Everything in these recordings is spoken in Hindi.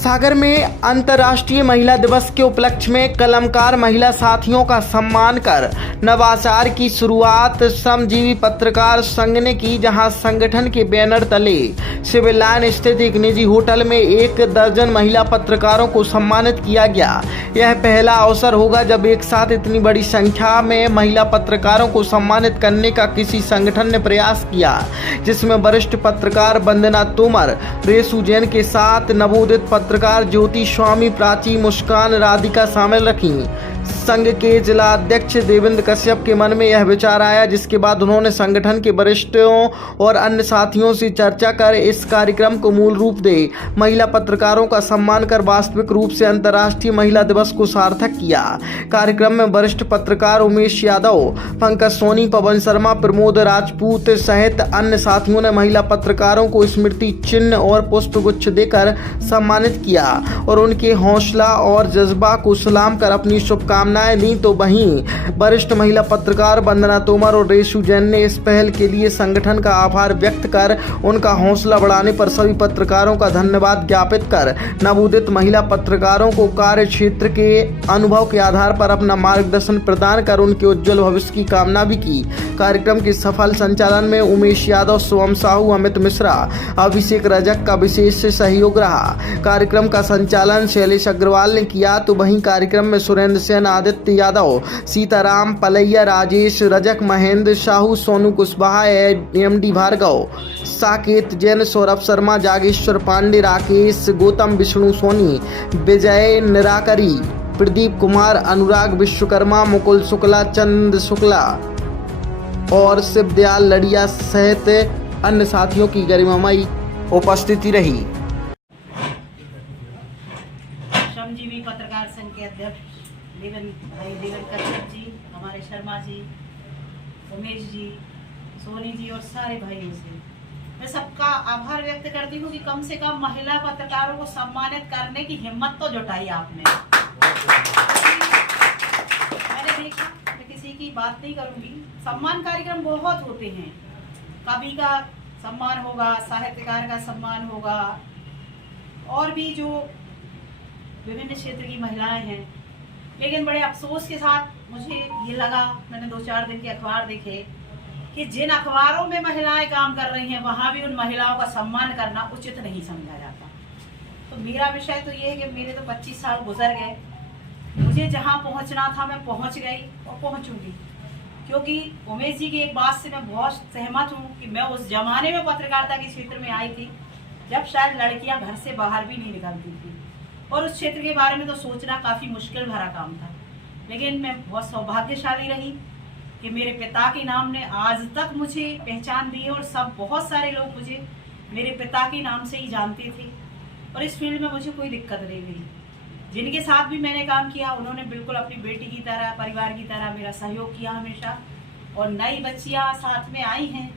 सागर में अंतर्राष्ट्रीय महिला दिवस के उपलक्ष्य में कलमकार महिला साथियों का सम्मान कर नवाचार की शुरुआत श्रमजीवी पत्रकार संघ ने की, जहां संगठन के बैनर तले सिविल लाइन स्थित एक निजी होटल में 1 दर्जन महिला पत्रकारों को सम्मानित किया गया। यह पहला अवसर होगा जब एक साथ इतनी बड़ी संख्या में महिला पत्रकारों को सम्मानित करने का किसी संगठन ने प्रयास किया, जिसमें वरिष्ठ पत्रकार वंदना तोमर, रेशु जैन के साथ नवोदित पत्रकार ज्योति स्वामी, प्राची, मुस्कान, राधिका शामिल रखी। संघ के जिला अध्यक्ष देवेंद्र कश्यप के मन में यह विचार आया, जिसके बाद उन्होंने संगठन के वरिष्ठों और अन्य साथियों से चर्चा कर इस कार्यक्रम को मूल रूप दे महिला पत्रकारों का सम्मान कर वास्तविक रूप से अंतर्राष्ट्रीय महिला दिवस को सार्थक किया। कार्यक्रम में वरिष्ठ पत्रकार उमेश यादव, पंकज सोनी, पवन शर्मा, प्रमोद राजपूत सहित अन्य साथियों ने महिला पत्रकारों को स्मृति चिन्ह और पुष्पगुच्छ देकर सम्मानित किया और उनके हौसला और जज्बा को सलाम कर अपनी शुभकामनाएं दी। तो वहीं वरिष्ठ महिला पत्रकार वंदना तोमर और रेशु जैन ने इस पहल के लिए संगठन का आभार व्यक्त कर उनका हौसला बढ़ाने पर सभी पत्रकारों का धन्यवाद ज्ञापित कर नवोदित महिला पत्रकारों को कार्य क्षेत्र के अनुभव के आधार पर अपना मार्गदर्शन प्रदान कर उनके उज्जवल भविष्य की कामना भी की। कार्यक्रम के सफल संचालन में उमेश यादव, शिवम साहू, अमित मिश्रा, अभिषेक रजक का विशेष सहयोग रहा। कार्यक्रम का संचालन शैलेश अग्रवाल ने किया। तो वहीं कार्यक्रम में सुरेंद्र सेन, आदित्य यादव, सीताराम पलैया, राजेश रजक, महेंद्र साहू, सोनू कुशवाहा, एमडी भार्गव, साकेत जैन, सौरभ शर्मा, जागेश्वर पांडे, राकेश गौतम, विष्णु सोनी, विजय निराकरी, प्रदीप कुमार, अनुराग विश्वकर्मा, मुकुल शुक्ला, चंद शुक्ला और शिवदयाल लड़िया सहित अन्य साथियों की गरिमामयी उपस्थिति रही। श्रमजीवी पत्रकार संघ के अध्यक्ष देवेंद्र कश्यप जी, हमारे शर्मा जी, उमेश जी, सोनी जी और सारे भाइयों से मैं सबका आभार व्यक्त करती हूँ कि कम से कम महिला पत्रकारों को सम्मानित करने की हिम्मत तो जुटाई आपने। मैंने देखा, मैं किसी की बात नहीं करूंगी, सम्मान कार्यक्रम बहुत होते हैं। कवि का सम्मान होगा, साहित्यकार का सम्मान होगा और भी जो विभिन्न क्षेत्र की महिलाएं हैं, लेकिन बड़े अफसोस के साथ मुझे ये लगा, मैंने 2-4 दिन के अखबार देखे कि जिन अखबारों में महिलाएं काम कर रही हैं वहां भी उन महिलाओं का सम्मान करना उचित नहीं समझा जाता। तो मेरा विषय तो ये है कि मेरे तो 25 साल गुजर गए, मुझे जहां पहुंचना था मैं पहुंच गई और पहुंचूंगी, क्योंकि उमेश जी की एक बात से मैं बहुत सहमत हूँ कि मैं उस जमाने में पत्रकारिता के क्षेत्र में आई थी जब शायद लड़कियां घर से बाहर भी नहीं निकलती थी और उस क्षेत्र के बारे में तो सोचना काफ़ी मुश्किल भरा काम था। लेकिन मैं बहुत सौभाग्यशाली रही कि मेरे पिता के नाम ने आज तक मुझे पहचान दी है और बहुत सारे लोग मुझे मेरे पिता के नाम से ही जानते थे और इस फील्ड में मुझे कोई दिक्कत नहीं हुई। जिनके साथ भी मैंने काम किया उन्होंने बिल्कुल अपनी बेटी की तरह, परिवार की तरह मेरा सहयोग किया हमेशा। और नई बच्चियाँ साथ में आई हैं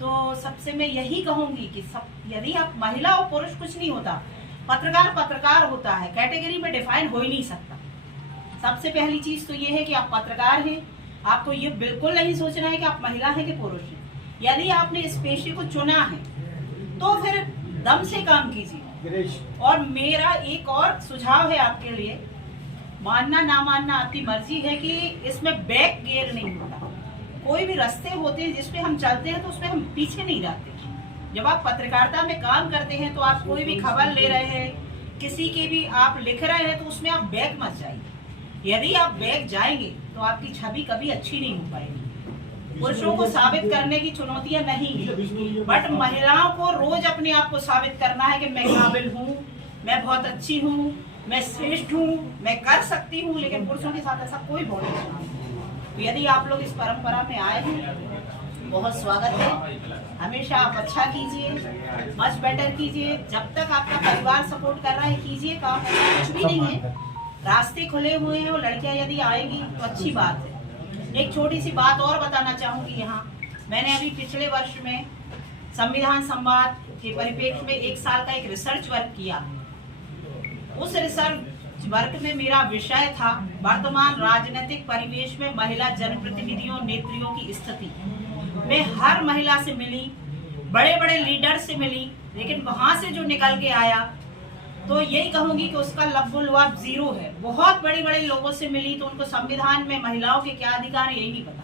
तो सबसे मैं यही कहूँगी कि यदि आप महिला और पुरुष कुछ नहीं होता, पत्रकार पत्रकार होता है, कैटेगरी में डिफाइन हो ही नहीं सकता। सबसे पहली चीज तो ये है कि आप पत्रकार हैं, आपको ये बिल्कुल नहीं सोचना है कि आप महिला हैं कि पुरुष हैं। यदि आपने इस पेशे को चुना है तो फिर दम से काम कीजिए। और मेरा एक और सुझाव है आपके लिए, मानना ना मानना आपकी मर्जी है, कि इसमें बैक गियर नहीं होता। कोई भी रास्ते होते हैं जिसपे हम चलते हैं तो उसमें हम पीछे नहीं जाते। जब आप पत्रकारिता में काम करते हैं तो आप कोई भी खबर ले रहे हैं, किसी के भी आप लिख रहे हैं, तो उसमें आप बैक मत जाइए। यदि आप बैक जाएंगे तो आपकी छवि कभी अच्छी नहीं हो पाएगी। पुरुषों को साबित करने की चुनौतियां नहीं है, बट महिलाओं को रोज अपने आप को साबित करना है कि मैं काबिल हूँ, मैं बहुत अच्छी हूँ, मैं श्रेष्ठ हूँ, मैं कर सकती हूँ। लेकिन पुरुषों के साथ ऐसा कोई बॉन्ड नहीं है। तो यदि आप लोग इस परंपरा में आए हैं, बहुत स्वागत है। हमेशा आप अच्छा कीजिए, मच बेटर कीजिए। जब तक आपका परिवार सपोर्ट कर रहा है कीजिए काम, कुछ भी नहीं है, रास्ते खुले हुए हैं। और लड़कियां यदि आएंगी तो अच्छी बात है। एक छोटी सी बात और बताना चाहूंगी यहाँ, मैंने अभी पिछले वर्ष में संविधान संवाद के परिप्रेक्ष्य में 1 साल का एक रिसर्च वर्क किया। उस रिसर्च वर्क में मेरा विषय था वर्तमान राजनीतिक परिवेश में महिला जनप्रतिनिधियों, नेत्रियों की स्थिति। मैं हर महिला से मिली, बड़े बड़े लीडर से मिली, लेकिन वहां से जो निकल के आया तो यही कहूंगी कि उसका लब्बुलवाब जीरो है। बहुत बड़े बड़े लोगों से मिली तो उनको संविधान में महिलाओं के क्या अधिकार है यही नहीं पता,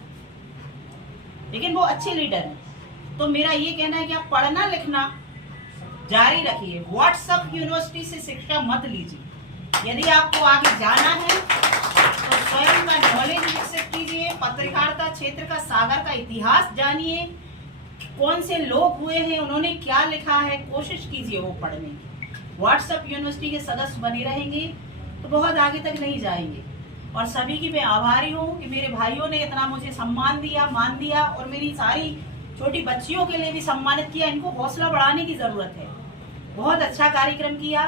लेकिन वो अच्छे लीडर हैं। तो मेरा ये कहना है कि आप पढ़ना लिखना जारी रखिए, व्हाट्सएप यूनिवर्सिटी से शिक्षा मत लीजिए। यदि आपको आगे जाना है तो स्वयं का नॉलेज विकसित कीजिए, पत्रकारिता क्षेत्र का सागर का इतिहास जानिए, कौन से लोग हुए हैं, उन्होंने क्या लिखा है, कोशिश कीजिए वो पढ़ने की। व्हाट्सएप यूनिवर्सिटी के सदस्य बने रहेंगे तो बहुत आगे तक नहीं जाएंगे। और सभी की मैं आभारी हूँ कि मेरे भाइयों ने इतना मुझे सम्मान दिया, मान दिया, और मेरी सारी छोटी बच्चियों के लिए भी सम्मानित किया। इनको हौसला बढ़ाने की जरूरत है। बहुत अच्छा कार्यक्रम किया,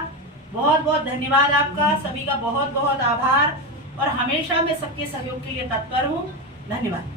बहुत बहुत धन्यवाद आपका सभी का, बहुत बहुत आभार। और हमेशा मैं सबके सहयोग के लिए तत्पर हूँ। धन्यवाद।